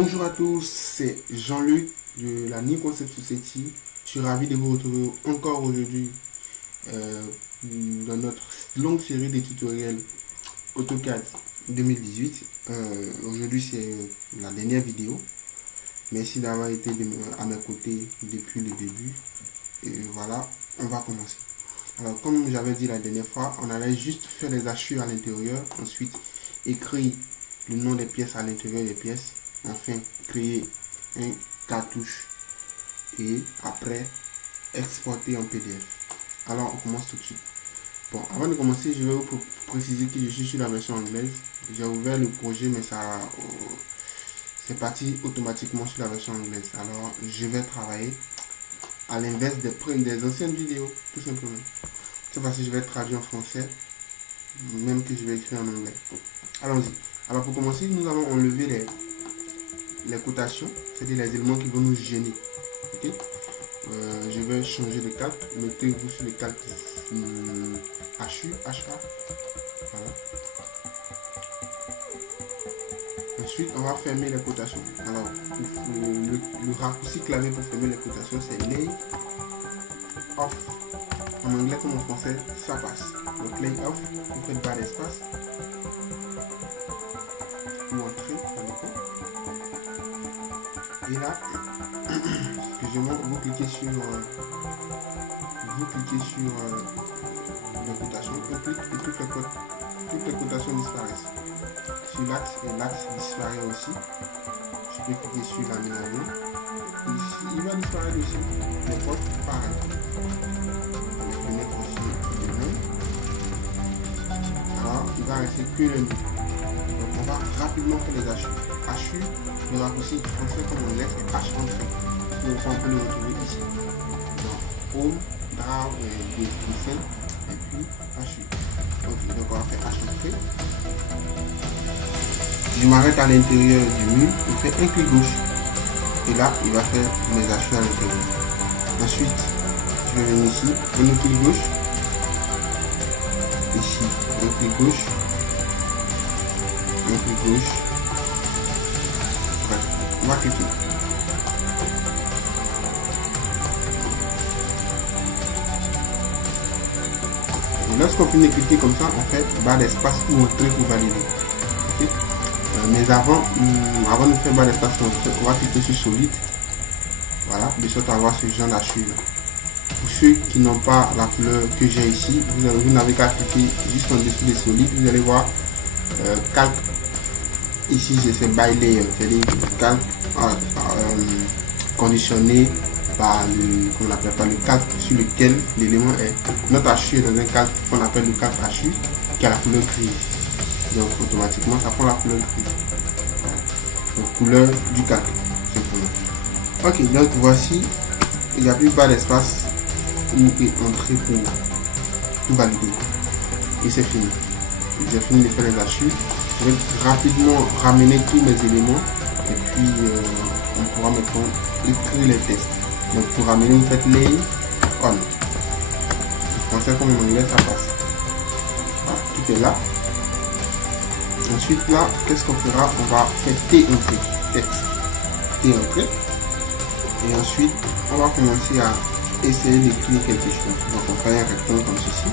Bonjour à tous, c'est Jean-Luc de la New Concept Society. Je suis ravi de vous retrouver encore aujourd'hui dans notre longue série de tutoriels AutoCAD 2018. Aujourd'hui c'est la dernière vidéo. Merci d'avoir été à mes côtés depuis le début. Et voilà, on va commencer. Alors comme j'avais dit la dernière fois, on allait juste faire les hachures à l'intérieur, ensuite écrire le nom des pièces à l'intérieur des pièces, enfin créer un cartouche et après exporter en PDF. Alors on commence tout de suite. Bon, avant de commencer, je vais vous préciser que je suis sur la version anglaise. J'ai ouvert le projet mais ça c'est parti automatiquement sur la version anglaise. Alors je vais travailler à l'inverse des anciennes vidéos, tout simplement. Cette fois-ci, je vais traduire en français, même que je vais écrire en anglais. Allons-y. Alors pour commencer, nous allons enlever les cotations, c'est-à-dire les éléments qui vont nous gêner. Okay? Je vais changer de calque. Mettez-vous sur le calque HU, HA. Voilà. Ensuite, on va fermer les cotations. Alors, le raccourci clavier pour fermer les cotations, c'est lay off. En anglais comme en français, ça passe. Donc, lay off, vous faites barre d'espace. Ou entrer, ça dépend. Et là, excusez-moi, vous cliquez sur les cotations, et toutes les cotations disparaissent. Sur l'axe, et l'axe disparaît aussi. Je peux cliquer sur l'aménagement. Ici, il va disparaître aussi. Les portes, pareil. Les fenêtres aussi, de même. Alors, il va rester que le nom. Donc, on va rapidement faire les hachures. HU, le raccourci français comme on laisse, c'est H entrée. Donc, on peut le retrouver ici. Donc, Home, Draw, Dessin, et puis HU. Ok, donc on va faire H entrée. Je m'arrête à l'intérieur du mur, je fais un clic gauche. Et là, il va faire mes hachures à l'intérieur. Ensuite, je vais venir ici, un clic gauche. Ici, un clic gauche. Un clic gauche. Bref, on va cliquer. Et lorsqu'on finit de cliquer comme ça, on fait barre d'espace ou entrée pour valider. Okay? Mais avant de faire barre d'espace ou entrée, on va cliquer sur solide. Voilà, de sorte à avoir ce genre d'hachure. Pour ceux qui n'ont pas la couleur que j'ai ici, vous n'avez qu'à cliquer juste en dessous des solides. Vous allez voir calque. Ici, c'est by layer, c'est-à-dire calque conditionné par le calque sur lequel l'élément est. Notre hachure est dans un calque qu'on appelle le calque hachure qui a la couleur grise. Donc automatiquement ça prend la couleur grise. Voilà. Donc couleur du calque, simplement. Ok, donc voici, il n'y a plus pas d'espace où est entré pour tout valider. Et c'est fini. J'ai fini de faire les hachures. Je vais rapidement ramener tous mes éléments et puis on pourra maintenant écrire les tests. Donc pour ramener, vous faites lay on. En français comme en anglais, ça passe. Voilà, tout est là. Ensuite là, qu'est-ce qu'on fera? On va faire T entrée, texte, T entrée. Et ensuite, on va commencer à essayer d'écrire quelque chose. Donc on fait un rectangle comme ceci.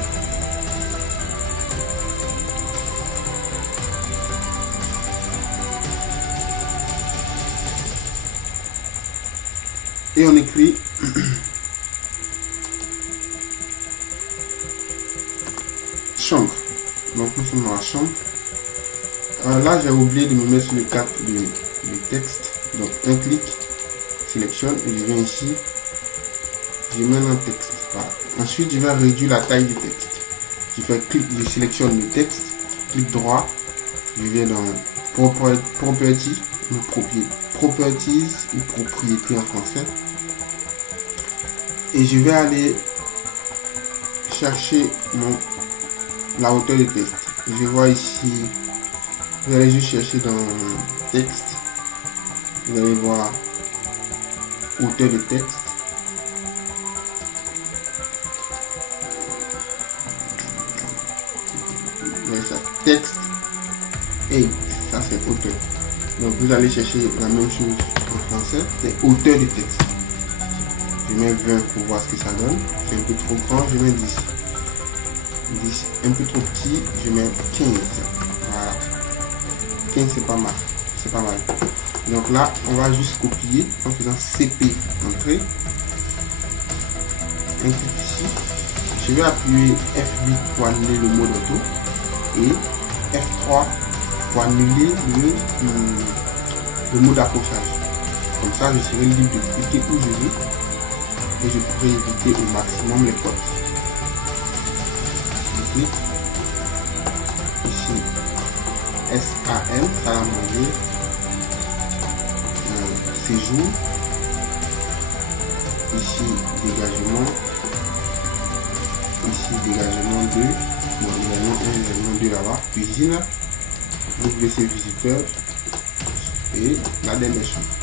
Et on écrit chambre. Donc nous sommes dans la chambre. Là j'ai oublié de me mettre sur le cadre du texte. Donc un clic, sélectionne et je viens ici. Je mets un texte. Voilà. Ensuite je vais réduire la taille du texte. Je fais clic, je sélectionne le texte, clic droit, je viens dans Properties ou propriété en français. Et je vais aller chercher la hauteur de texte. Je vois ici, vous allez juste chercher dans texte, vous allez voir hauteur de texte. Vous voyez ça, texte et ça c'est hauteur. Donc vous allez chercher la même chose en français, c'est hauteur de texte. Je mets 20 pour voir ce que ça donne. C'est un peu trop grand, je mets 10. 10 un peu trop petit, je mets 15. Voilà. 15 c'est pas mal. C'est pas mal. Donc là, on va juste copier en faisant CP entrée. Un clic ici. Je vais appuyer F8 pour annuler le mode auto et F3 pour annuler le mode accrochage. Comme ça, je serai libre de cliquer où je veux et je pourrai éviter au maximum les potes. Je clique ici SAM, ça va manger. Séjour. Ici dégagement. Ici dégagement 2. Bon, également 1, également 2 là-bas. Cuisine. WC visiteur. Et la dernière chambre.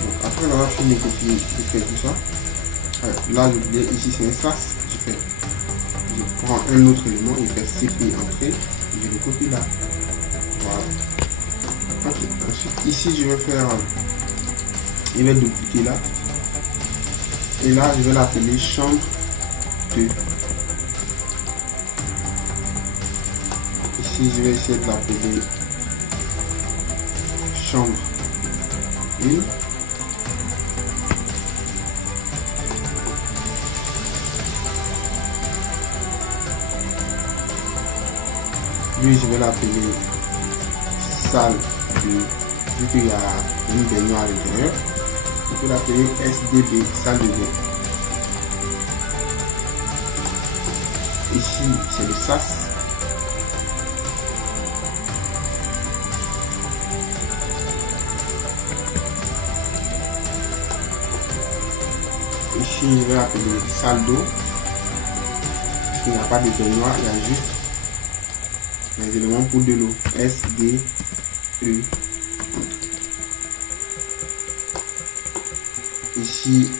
Donc après avoir fini de copier, de faire tout ça. Là je voulais, ici c'est un sas. Je prends un autre élément et je fais CP entrée. Et je le copie là. Voilà. Ok. Ensuite ici je vais faire. Je vais dupliquer là. Et là je vais l'appeler chambre 2. Ici je vais essayer de l'appeler chambre 1. Lui je vais l'appeler salle de, vu qu'il y a une baignoire à l'intérieur, je peux l'appeler SDB, salle de bain. Ici c'est le SAS. Ici je vais l'appeler salle d'eau. Parce qu'il n'y a pas de baignoire, il y a juste les éléments pour de l'eau. SDE. Ici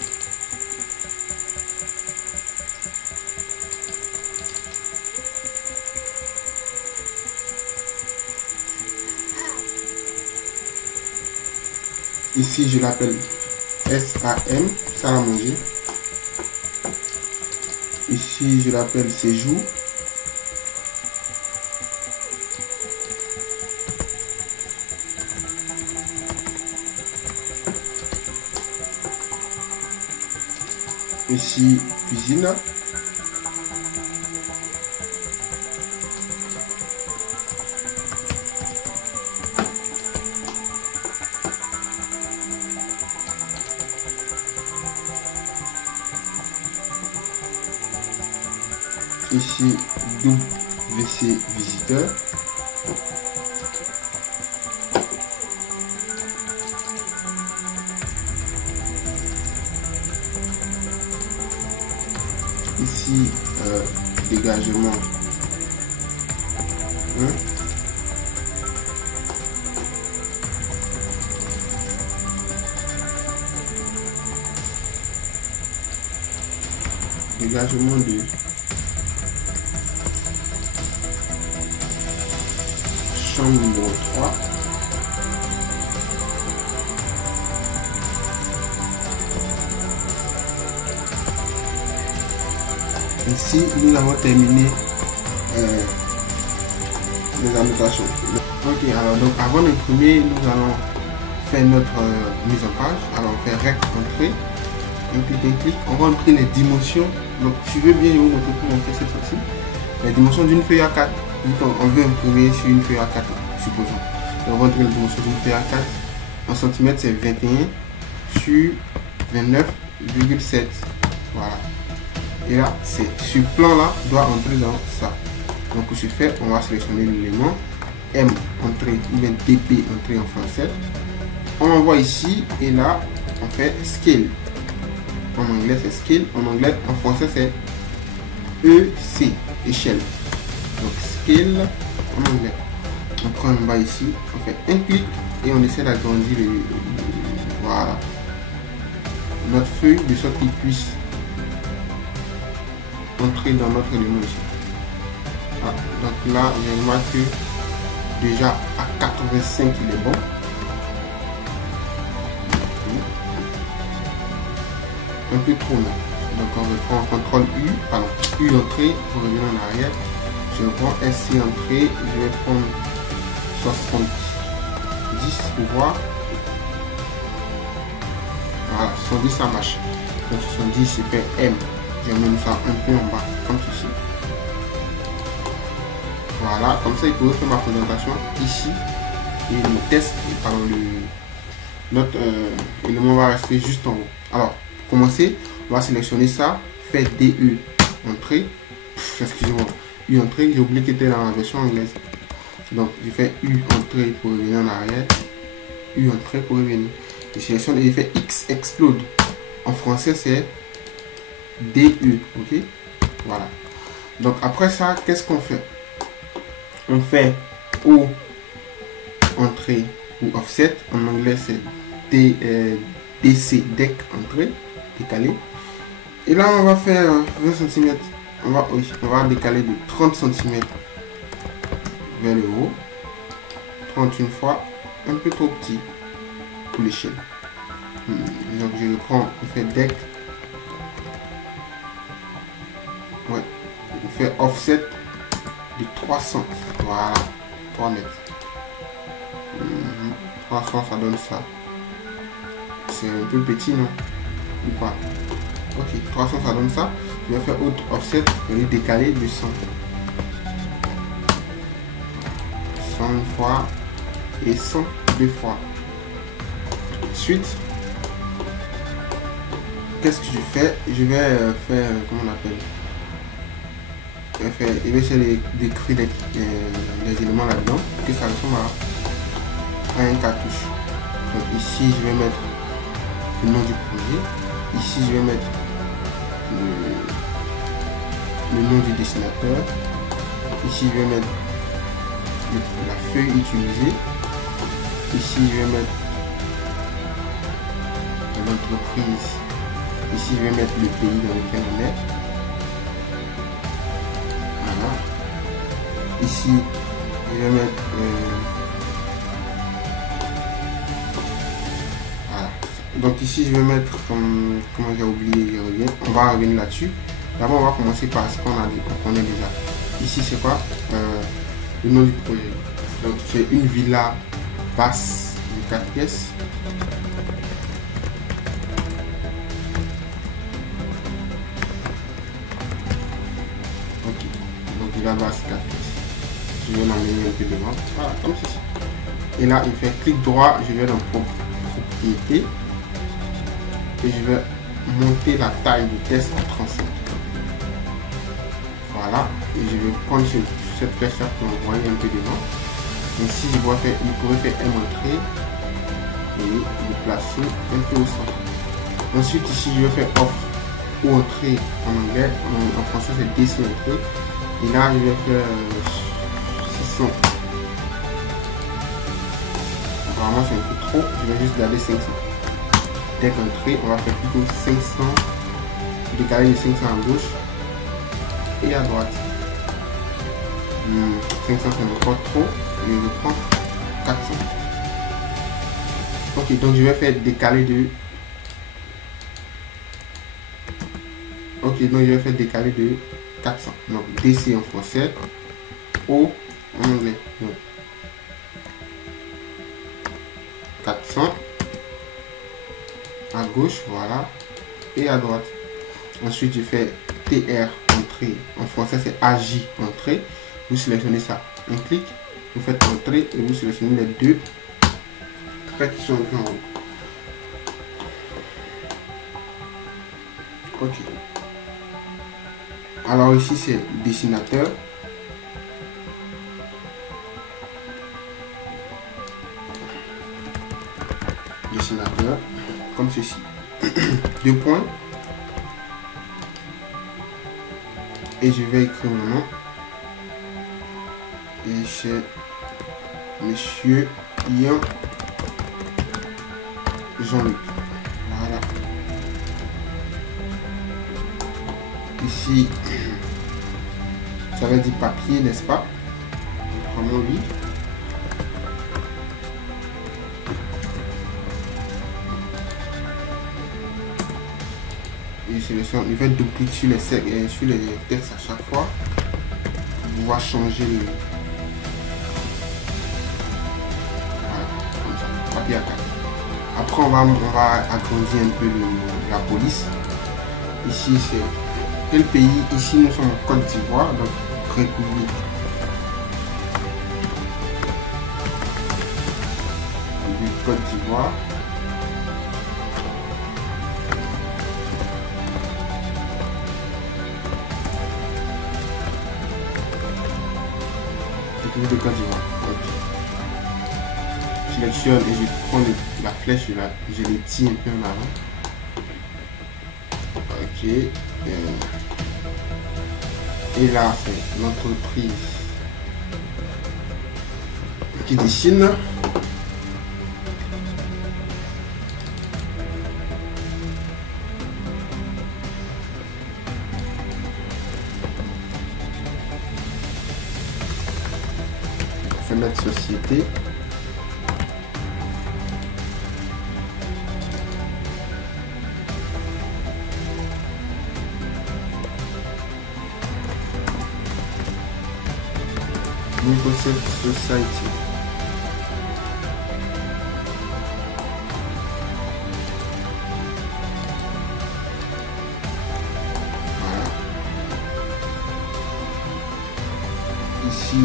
ici je l'appelle SAM, salle à manger. Ici je l'appelle séjour. Ici cuisine. Ici WC visiteur. Ici dégagement 1. Dégagement 2. Chambre numéro 3. Ici, nous avons terminé les annotations. Ok, alors donc avant d'imprimer, nous allons faire notre mise en page. Alors on fait rect entrée, un clic, on va entrer les dimensions. Donc si tu veux bien, je vais vous montrer comment on fait cette fois-ci. Les dimensions d'une feuille A4. On veut imprimer sur une feuille A4, supposons. Donc on va entrer les dimensions d'une feuille A4. En centimètres, c'est 21 sur 29,7. Voilà. Et là, ce plan là doit entrer dans ça. Donc pour ce faire, on va sélectionner l'élément M entrée ou bien DP entrée en français. On envoie ici et là on fait scale. En anglais c'est scale, en anglais, en français c'est EC, échelle. Donc scale en anglais. On prend en bas ici, on fait un clic et on essaie d'agrandir voilà notre feuille de sorte qu'il puisse entrer dans notre élément ici. Voilà. Donc là, je remarque que déjà à 85 il est bon. un peu trop long. Donc on reprend CTRL U, pardon, U entrée pour revenir en arrière. Je reprends SC entrée, je vais prendre 70 pour voir. Voilà, 70 ça marche. Donc 70 je fais M. Je mets ça un peu en bas, comme ceci. Voilà, comme ça il peut faire ma présentation ici. Et le test, pardon, notre élément va rester juste en haut. Alors, pour commencer, on va sélectionner ça, faire DE entrée. Excusez-moi, U entrée, j'ai oublié qu'il était dans la version anglaise. Donc, je fais U entrée pour revenir en arrière, U entrée pour revenir. Je sélectionne et je fais X explode. En français, c'est DE, ok? Voilà. Donc, après ça, qu'est-ce qu'on fait? On fait O entrée ou offset. En anglais, c'est DC, deck entrée, décalé. Et là, on va faire 20 cm. On va décaler de 30 cm vers le haut. 31 fois, un peu trop petit pour l'échelle. Donc, je reprends, on fait deck. Ouais, on fait offset de 300. Voilà, 3 mètres. 300, ça donne ça. C'est un peu petit, non? Ou pas? Ok, 300, ça donne ça. Je vais faire autre offset et le décaler de 100. 100 une fois et 100 deux fois. Ensuite, qu'est-ce que je fais? Je vais faire, comment on appelle? Je vais essayer d'écrire les éléments là-dedans, que ça ressemble à un cartouche. Donc ici, je vais mettre le nom du projet. Ici, je vais mettre le nom du dessinateur. Ici, je vais mettre la feuille utilisée. Ici, je vais mettre l'entreprise. Ici, je vais mettre le pays dans lequel on est. Voilà. Ici, je vais mettre voilà. Donc ici, je vais mettre comme comment j'ai oublié, je reviens. On va revenir là-dessus. D'abord, on va commencer par ce qu'on connaît déjà. Ici, c'est quoi? Le nom du projet. Donc, c'est une villa basse de 4 pièces. Ok. Donc, villa basse 4 pièces. Je vais l'emmener un peu devant. Voilà, comme ceci. Et là, il fait clic droit. Je vais dans propriété. Et je vais monter la taille du test à 35. Voilà, et je vais prendre cette flèche là pour envoyer un peu devant. Ici, il pourrait faire M entrée et le placer un peu au centre. Ensuite, ici, je vais faire off ou entrée en anglais. En français, c'est DC entrée. Et là, je vais faire 600. Apparemment, c'est un peu trop. Je vais juste garder 500. Deck entrée, on va faire plutôt 500. Décaler de 500 à gauche et à droite. 500 c'est encore trop. Je vais prendre 400. Ok, donc je vais faire décaler de. Ok, donc je vais faire décaler de 400. Donc DC en français, O en anglais. Donc 400 à gauche, voilà, et à droite. Ensuite, je fais TR entrée. En français, c'est AJ entrée. Vous sélectionnez ça. Un clic, vous faites entrée et vous sélectionnez les deux traits qui sont en haut. Ok. Alors ici, c'est dessinateur. Dessinateur, comme ceci. 2 points. Et je vais écrire mon nom. Et c'est Monsieur Ian Jean-Luc. Voilà. Ici, ça veut dire papier, n'est-ce pas? Vraiment oui. je sélectionne, je fais double clic sur les textes à chaque fois pour pouvoir changer le. Voilà, comme ça, papier à 4. Après, on va agrandir un peu la police. Ici, c'est quel pays? Ici, nous sommes en Côte d'Ivoire, donc République. Côte d'Ivoire. De Côte d'Ivoire. Je sélectionne et je prends la flèche, je les tire un peu en avant. Ok. Et là, c'est l'entreprise qui dessine. Je vais mettre société. Concept Society. Voilà. Ici,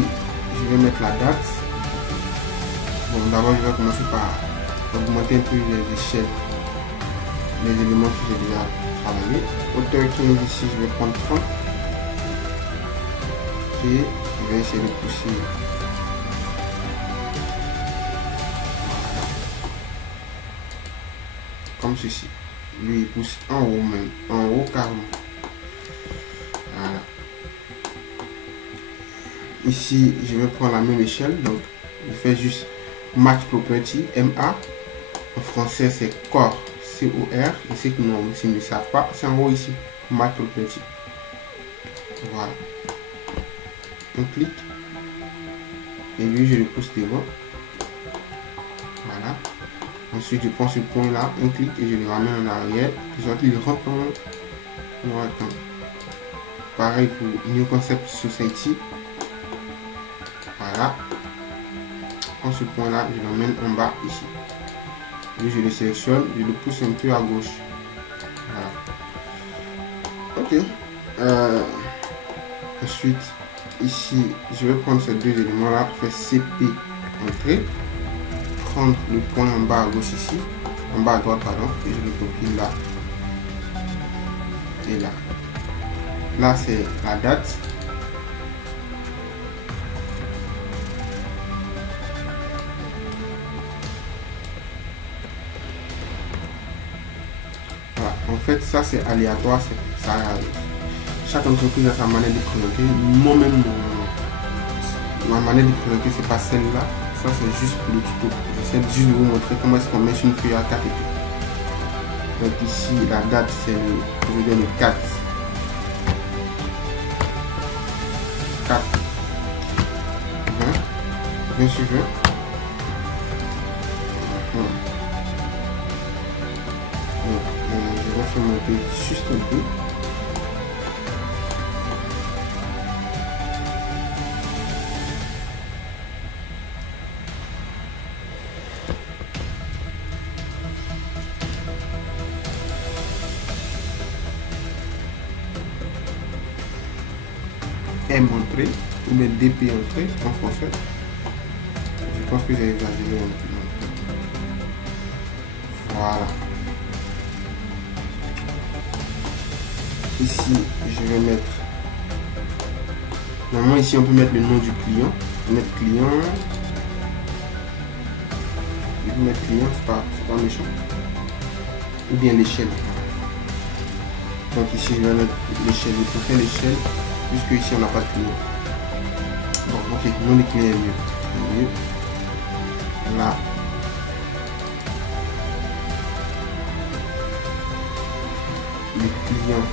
je vais mettre la date. Bon, d'abord, je vais commencer par augmenter un peu les échelles, les éléments que j'ai déjà travaillé. Hauteur 15 ici, je vais prendre 30. Et je vais essayer de pousser. Comme ceci. Lui, il pousse en haut même. En haut carrément. Voilà. Ici, je vais prendre la même échelle. Donc, je fais juste Match Property, MA. En français, c'est Core, C-O-R. Je sais que non, s'ils ne savent pas, c'est en haut ici. Match Property. Voilà. On clique. Et lui, je le pousse devant. Voilà. Ensuite, je prends ce point-là, un clic et je le ramène en arrière. Il rentre en attend. Pareil pour New Concept Society. Voilà. Je prends ce point-là, je l'emmène en bas ici. Lui, je le sélectionne, je le pousse un peu à gauche. Voilà. Ok. Ensuite, ici, je vais prendre ces deux éléments-là, faire CP entrée. Prendre le point en bas à gauche ici, en bas à droite pardon, et je le copie là et là. Là c'est la date. Voilà, en fait ça c'est aléatoire, ça, chaque entreprise a sa manière de présenter. Moi-même ma manière de présenter c'est pas celle-là. Ça c'est juste pour le tuto. J'essaie juste de vous montrer comment est-ce qu'on met sur une feuille A4 et tout. Donc ici la date c'est le 4 20 sur 20. Je vais faire monter juste un peu. M entrée ou bien DP entrée en français. Je pense que j'ai exagéré un peu. Voilà. Ici, je vais mettre. Normalement, ici, on peut mettre le nom du client. Mettre client. Je vais mettre client, c'est pas méchant. Ou bien l'échelle. Donc ici, je vais mettre l'échelle. Je préfère l'échelle. Puisque ici on n'a pas de client. Bon, ok, nom de client est mieux. Là. Les clients.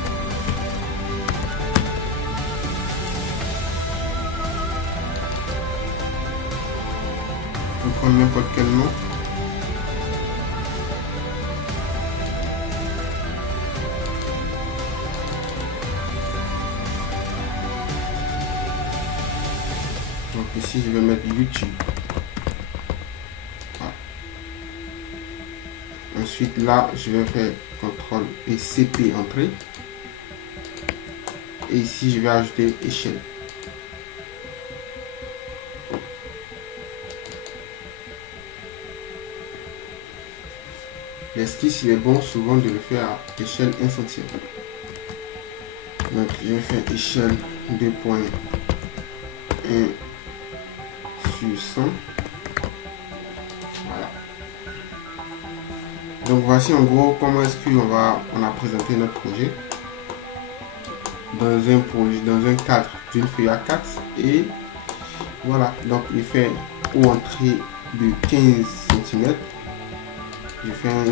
On prend n'importe quel nom. ici je vais mettre YouTube. Voilà. Ensuite là je vais faire CTRL et CP entrée. Et ici je vais ajouter échelle. L'esquisse il est bon souvent de le faire à échelle 1 cm. Donc je vais faire échelle 2.1 sur 100. Voilà. Donc voici en gros comment est-ce qu'on a présenté notre projet dans un cadre d'une feuille A4. Et voilà, donc il fait une entrée de 15 cm. Je fais un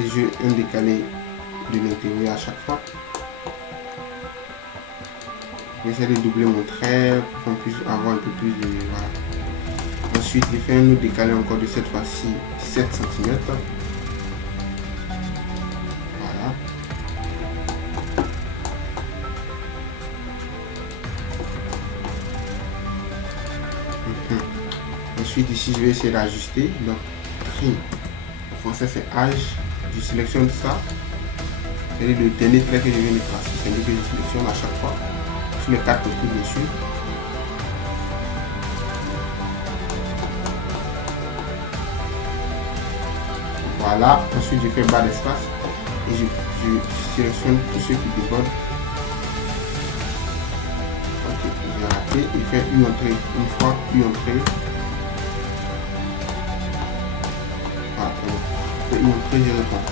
décalé de l'intérieur à chaque fois. J'essaie de doubler mon trait pour qu'on puisse avoir un peu plus de... Voilà. Ensuite, je fais un autre décalé encore de cette fois-ci 7 cm. Voilà. Ensuite, ici, je vais essayer d'ajuster. Donc, trim. En français, c'est âge. Je sélectionne ça. C'est le dernier trait que je viens de tracer. C'est lui que je sélectionne à chaque fois. Sur les 4 côtés dessus. Voilà. Ensuite, je fais bas d'espace. Et je sélectionne tous ceux qui débordent. Ok, j'ai raté. Il fait une entrée. Une fois, une entrée. Une entrée, je réponds.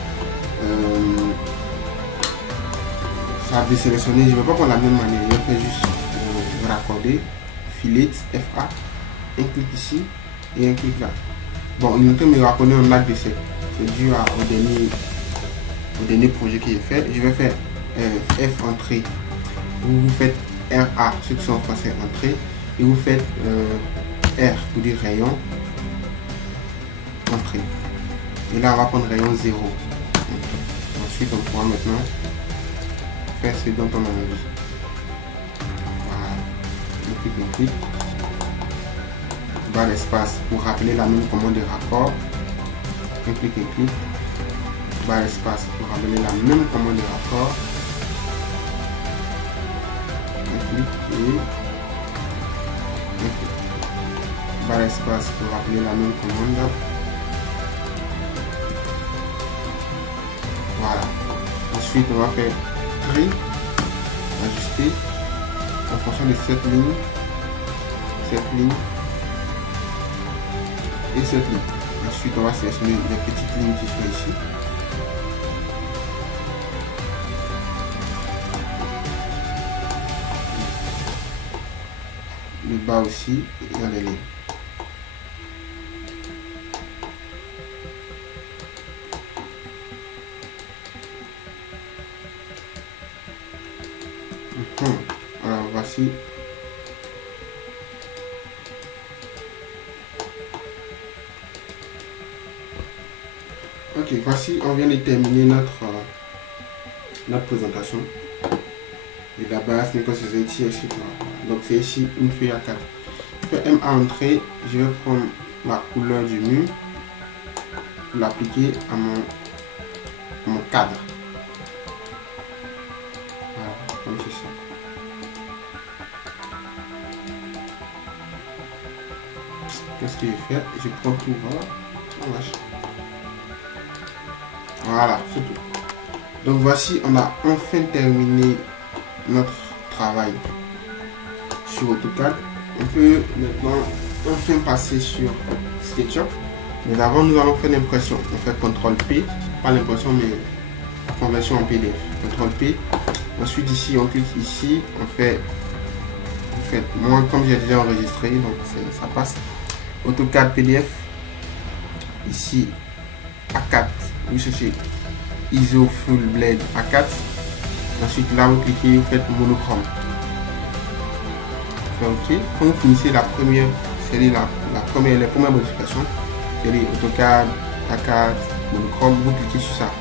Ça a désélectionné, je ne vais pas prendre la même manière, je vais juste raccorder, fillet, FA, un clic ici et un clic là. Bon, il me raccorder en lac d'essai, c'est dû au dernier projet que j'ai fait. Je vais faire F entrée, vous faites RA, ceux qui sont en français entrée, et vous faites R pour dire rayon, entrée. Et là, on va prendre rayon 0. Ensuite, on pourra maintenant faire ce dont on a envie. Voilà. Un clic. Bas d'espace pour rappeler la même commande de raccord. Un clic. Bas d'espace pour rappeler la même commande de raccord. Un clic et un clic. Bas d'espace pour rappeler la même commande. Voilà. Ensuite, on va faire tri, ajuster en fonction de cette ligne et cette ligne. Ensuite, on va sélectionner les petites lignes qui sont ici. Le bas aussi, et dans les lignes. Alors voici ok, voici on vient de terminer notre présentation et la base Necosociety, etc. Donc c'est ici une feuille A4. Feuille MA entrée, je vais prendre la couleur du mur pour l'appliquer à mon cadre. Voilà, comme ceci. Qu'est-ce que je fais? Je prends tout, voilà, c'est tout. Donc voici, on a enfin terminé notre travail sur AutoCAD. On peut maintenant enfin passer sur SketchUp. Mais avant, nous allons faire l'impression. On fait CTRL-P, pas l'impression, mais la conversion en PDF. CTRL-P. Ensuite, ici, on clique ici, on fait, moi, comme j'ai déjà enregistré, donc ça passe. AutoCAD PDF, ici A4, vous cherchez ISO Full Blade A4, ensuite là vous cliquez, vous faites monochrome, ok. Quand vous finissez la première, c'est les premières modifications, c'est les AutoCAD A4 monochrome, vous cliquez sur ça,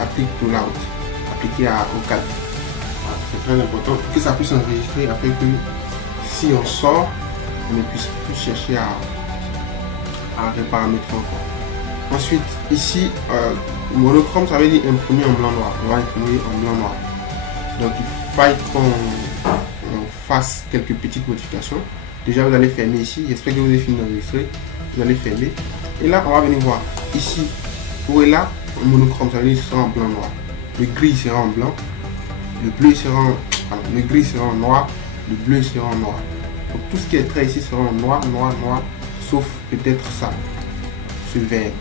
applique to layout, appliquer au cadre. Voilà, c'est très important pour que ça puisse enregistrer afin que si on sort, on ne puisse plus chercher à reparamétrer encore. Ensuite, ici, monochrome, ça veut dire imprimer en blanc noir. On va imprimer en blanc noir. Donc, il faille qu'on fasse quelques petites modifications. Déjà, vous allez fermer ici. J'espère que vous avez fini d'enregistrer. Vous allez fermer. Et là, on va venir voir. Ici, pour et là, monochrome, ça veut dire que ce sera en blanc noir. Le gris sera en blanc. Le bleu sera en... Pardon, le gris sera en noir. Le bleu sera en noir. Donc, tout ce qui est trait ici sera en noir, noir, noir. Sauf peut-être ça. Ce vert.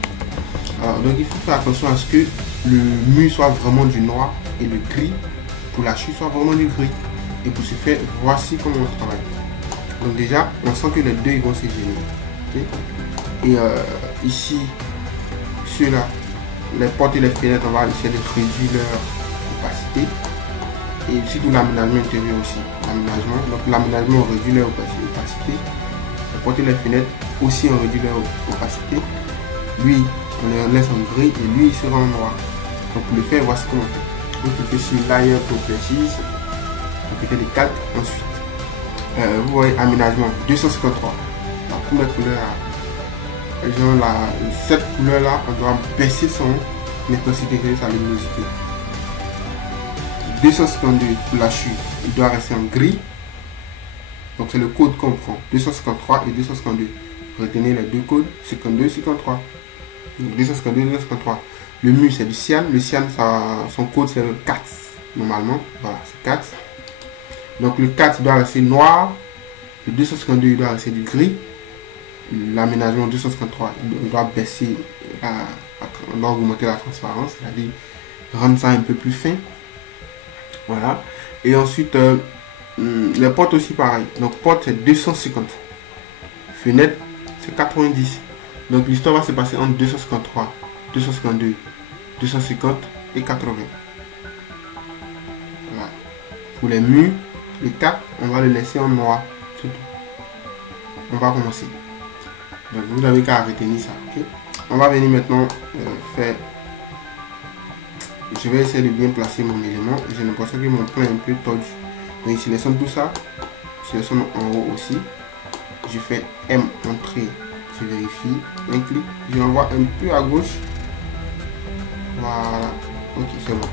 Alors, donc, il faut faire attention à ce que le mur soit vraiment du noir et le gris pour la chute soit vraiment du gris. Et pour ce faire, voici comment on travaille. Donc déjà, on sent que les deux ils vont se gêner. Okay? Et ici, ceux-là, les portes et les fenêtres, on va essayer de réduire leur opacité. Et surtout l'aménagement intérieur aussi. L'aménagement, donc l'aménagement on réduit leur opacité. Les portes et les fenêtres aussi on réduit leur opacité. Lui, on les laisse en gris et lui il sera en noir. Donc pour le faire, voici comment on fait. Vous cliquez sur Layer Properties. On fait des calques. Ensuite, vous voyez aménagement 253. La première couleur, cette couleur là, on doit baisser son intensité, sa luminosité. 252 pour la chute, il doit rester en gris. Donc c'est le code qu'on prend, 253 et 252. Retenez les deux codes, 52 et 53. Donc 252 et 253. Le mur c'est du cyan. Le cyan, son code c'est le 4 normalement. Voilà, c'est 4. Donc le 4 doit rester noir. Le 252 il doit rester du gris. L'aménagement 253 il doit baisser, on doit augmenter la transparence, c'est-à-dire rendre ça un peu plus fin. Voilà. Et ensuite les portes aussi pareil. Donc porte c'est 250. Fenêtre c'est 90. Donc l'histoire va se passer entre 253, 252, 250 et 80. Voilà. Pour les murs, le 4, on va le laisser en noir. C'est tout. On va commencer. Donc vous n'avez qu'à retenir ça. Okay? On va venir maintenant faire. Je vais essayer de bien placer mon élément. J'ai l'impression que mon plan est un peu tordu. Donc je sélectionne tout ça. Je sélectionne en haut aussi. Je fais M entrée. Je vérifie. Un clic. Je l'envoie un peu à gauche. Voilà. Ok, c'est bon.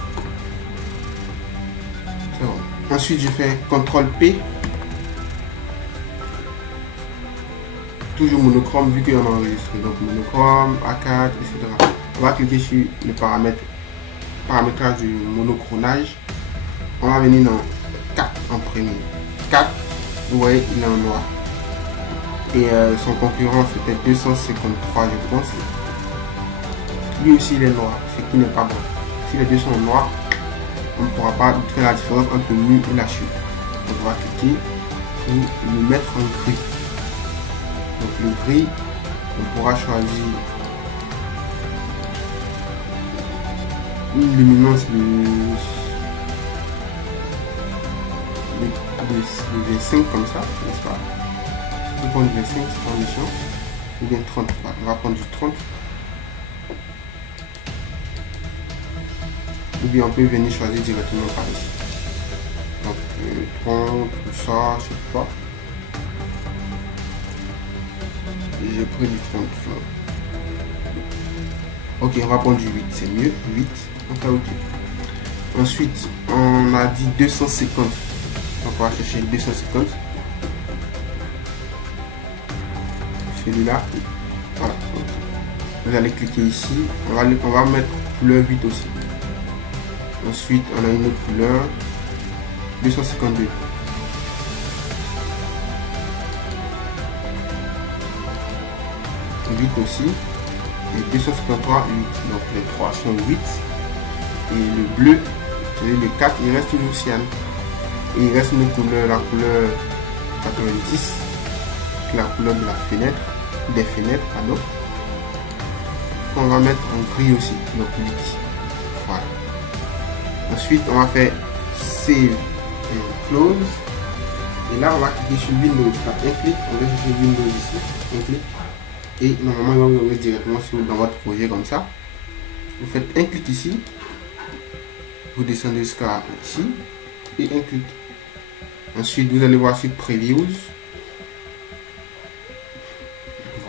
C'est bon. Ensuite, je fais CTRL P. Toujours monochrome vu qu'on a enregistré. Donc monochrome, A4, etc. On va cliquer sur le paramétrage du monochromage. On va venir dans 4 en premier. 4, vous voyez, il est en noir. Et son concurrent c'était 253 je pense. Lui aussi il est noir, ce qui n'est pas bon. Si les deux sont noirs, on ne pourra pas faire la différence entre le mur et la chute. Donc on va cliquer pour le mettre en gris. Donc le gris, on pourra choisir une luminance de 25 comme ça, n'est-ce pas? On va prendre 25, c'est pas méchant. Ou bien 30, on va prendre du 30. Ou bien on peut venir choisir directement par ici. Donc 30, tout ça, je sais pas. J'ai pris du 30. Ok, on va prendre du 8, c'est mieux. 8, on fait ok. Ensuite, on a dit 250. Donc on va chercher 250. Celui-là. Voilà. Vous allez cliquer ici. On va mettre couleur 8 aussi. Ensuite, on a une autre couleur. 252. 8 aussi. Et 253, 8. Donc les 3 sont 8. Et le bleu, le 4, il reste toujours cyan. Et il reste une couleur, la couleur 90. La couleur de la fenêtre. Des fenêtres, pardon. On va mettre en gris aussi. Donc 8. Voilà. Ensuite, on va faire Save et Close. Et là, on va cliquer sur Windows. Un clic, on va chercher Windows ici. Un clic. Et normalement, il va vous ouvrir directement dans votre projet comme ça. Vous faites un clic ici. Vous descendez jusqu'à ici. Et un clic. Ensuite, vous allez voir sur Previews.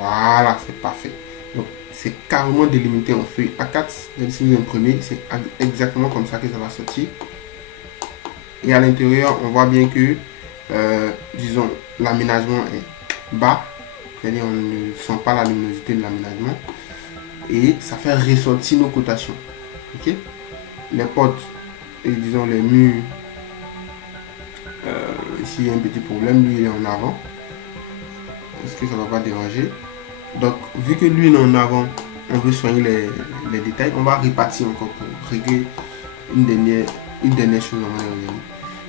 Voilà, c'est parfait. Donc, c'est carrément délimité en feuille A4. Si vous imprimez, c'est exactement comme ça que ça va sortir. Et à l'intérieur, on voit bien que, disons, l'aménagement est bas. C'est-à-dire, on ne sent pas la luminosité de l'aménagement. Et ça fait ressortir nos cotations. Ok? Les portes et disons les murs, ici il y a un petit problème, lui il est en avant. Est-ce que ça ne va pas déranger? Donc, vu que lui il est en avant, on veut soigner les détails, on va répartir encore pour régler une dernière chose.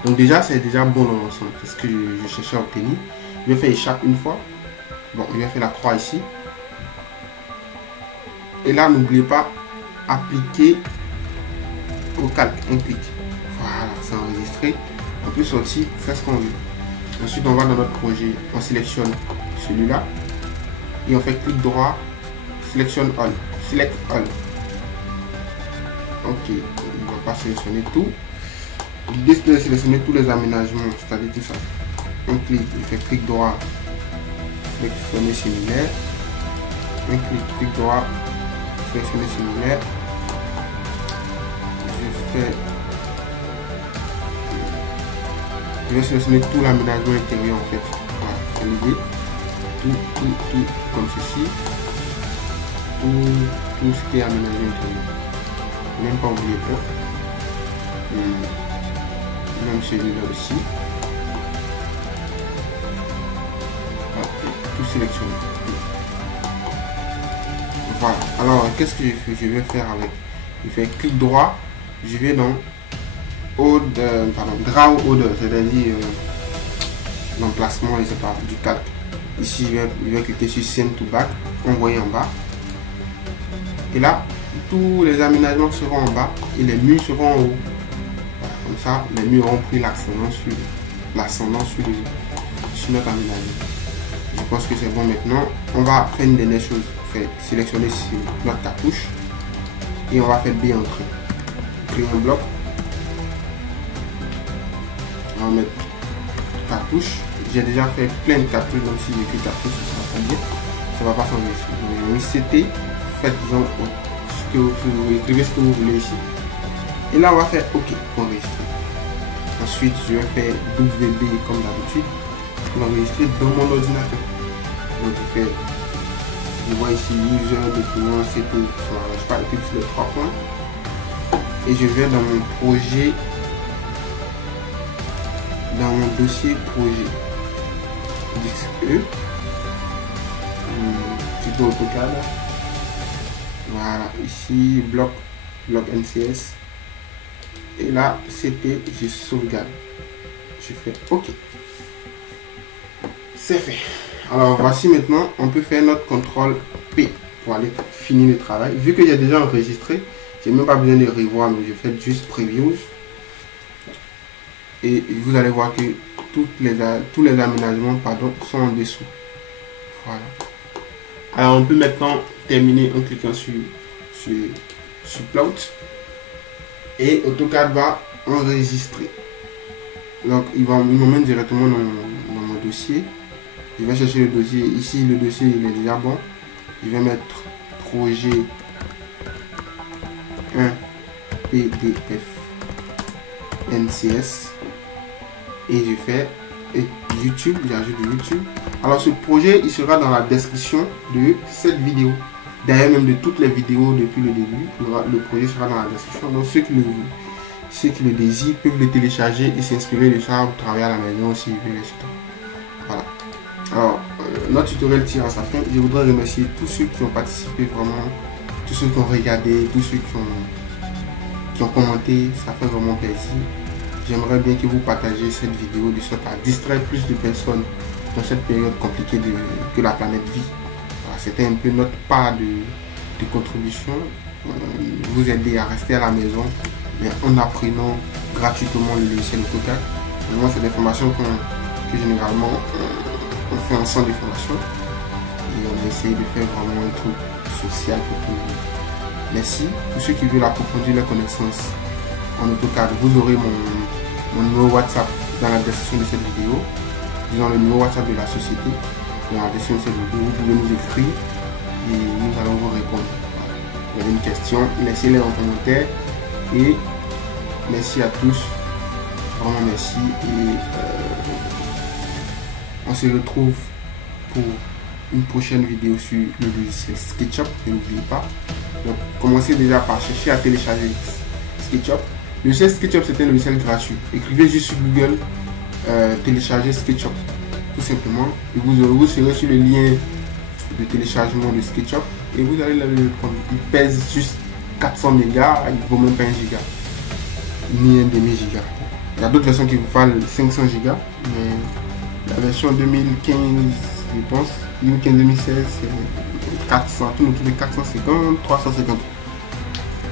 Donc déjà, c'est déjà bon dans l'ensemble. C'est ce que je cherchais à obtenir. Je vais faire échappe une fois. Bon, je vais faire la croix ici. Et là, n'oubliez pas, appliquer au calque, un clic. Voilà, c'est enregistré. On peut sortir, faire ce qu'on veut. Ensuite, on va dans notre projet, on sélectionne celui-là. Et on fait clic droit, sélectionne all, select all. Ok, on ne va pas sélectionner tout. L'idée c'est de sélectionner tous les aménagements, c'est-à-dire tout ça. On clique, il fait clic droit, sélectionner similaire. Un clic droit, sélectionner similaire. Je vais sélectionner tout l'aménagement intérieur en fait. Voilà, c'est l'idée. Tout comme ceci. Tout ce qui est aménagement intérieur. Même pas oublier ça. Même celui-là aussi. Tout sélectionner. Voilà. Alors, qu'est-ce que je vais faire avec? Je fais clic droit. Je vais dans draw order, c'est-à-dire l'emplacement, je sais pas, du calque. Ici, je vais cliquer sur send to back, envoyer en bas. Et là, tous les aménagements seront en bas et les murs seront en haut. Voilà, comme ça, les murs auront pris l'ascendant sur notre aménagement. Je pense que c'est bon maintenant. On va faire une dernière chose. Sélectionner sur notre cartouche et on va faire B entrée. Créer un bloc. On va mettre cartouche. J'ai déjà fait plein de cartouches, donc si j'écris cartouche, ça va pas bien. Ça va pas s'enregistrer. Donc CT, faites disons ce que vous écrivez ce que vous voulez ici. Et là on va faire OK pour enregistrer. Ensuite je vais faire WB comme d'habitude pour enregistrer dans mon ordinateur. Donc je vois ici user, document, CT, ça n'arrange pas, et puis sur les 3 points. Et je vais dans mon projet, dans mon dossier projet XE, plutôt AutoCAD. Voilà, ici bloc NCS. Et là, CT, je sauvegarde. Je fais OK. C'est fait. Alors voici maintenant, on peut faire notre CTRL P pour aller finir le travail. Vu que j'ai déjà enregistré, j'ai même pas besoin de revoir, mais je fais juste previews. Et vous allez voir que tous les aménagements sont en dessous. Voilà. Alors on peut maintenant terminer en cliquant sur Plot. Et AutoCAD va enregistrer. Donc il m'emmène directement dans mon dossier. Je vais chercher le dossier. Ici, le dossier il est déjà bon. Je vais mettre projet 1 PDF NCS. Et je fais YouTube. J'ajoute YouTube. Alors ce projet, il sera dans la description de cette vidéo. D'ailleurs, même de toutes les vidéos depuis le début. Le projet sera dans la description. Donc ceux qui le désirent peuvent le télécharger et s'inspirer de ça. Vous travaillez à la maison si vous voulez. Voilà. Alors, notre tutoriel tire à sa fin. Je voudrais remercier tous ceux qui ont participé, vraiment, tous ceux qui ont regardé, tous ceux qui ont commenté. Ça fait vraiment plaisir. J'aimerais bien que vous partagiez cette vidéo de sorte à distraire plus de personnes dans cette période compliquée que la planète vit. Voilà, c'était un peu notre part de contribution. Vous aider à rester à la maison, mais en apprenant gratuitement le logiciel AutoCAD. Vraiment, c'est des formations que généralement on fait un centre de formation et on essaye de faire vraiment un truc social pour tout le monde. Merci. Pour ceux qui veulent approfondir leurs connaissances en AutoCAD, vous aurez mon numéro WhatsApp dans la description de cette vidéo. Disons le numéro WhatsApp de la société. dans la description de cette vidéo. Vous pouvez nous écrire et nous allons vous répondre. Vous avez une question, laissez-les en commentaire. Et merci à tous. Vraiment merci. Et on se retrouve pour une prochaine vidéo sur le logiciel SketchUp. N'oubliez pas. Donc, commencez déjà par chercher à télécharger SketchUp. Le logiciel SketchUp, c'est un logiciel gratuit. Écrivez juste sur Google télécharger SketchUp. Tout simplement. Et vous serez sur le lien de téléchargement de SketchUp. Et vous allez le prendre. Il pèse juste 400 mégas. Il ne vaut même pas 1 giga. Ni 1,5 giga. Il y a d'autres versions qui vous valent 500 gigas. Mais la version 2015, je pense, 2015-2016, c'est 400, tout autour de 450, 350.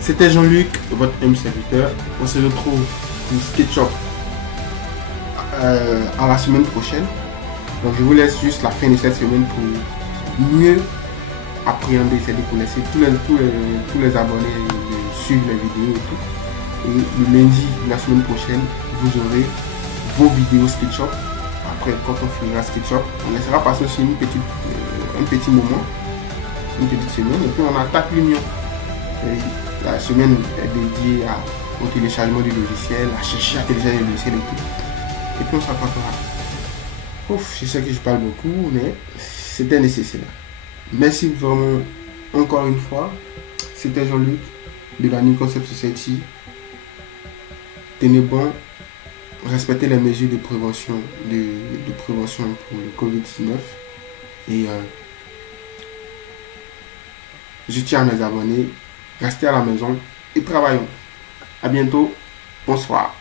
C'était Jean-Luc, votre M serviteur. On se retrouve pour SketchUp à la semaine prochaine. Donc je vous laisse juste la fin de cette semaine pour mieux appréhender cette connaissances. Tous les abonnés suivent les vidéos et tout. Et le lundi de la semaine prochaine, vous aurez vos vidéos SketchUp. Après, quand on finira SketchUp, on laissera passer sur un petit moment, une petite semaine, et puis on attaque l'Union. La semaine est dédiée au téléchargement du logiciel, à chercher à télécharger le logiciel et tout. Et puis on s'attaquera. Ouf, je sais que je parle beaucoup, mais c'était nécessaire. Merci vraiment encore une fois. C'était Jean-Luc de la New Concept Society. Tenez bon, respectez les mesures de prévention, pour le Covid-19. Et je tiens à mes abonnés, restez à la maison et travaillons. À bientôt, bonsoir.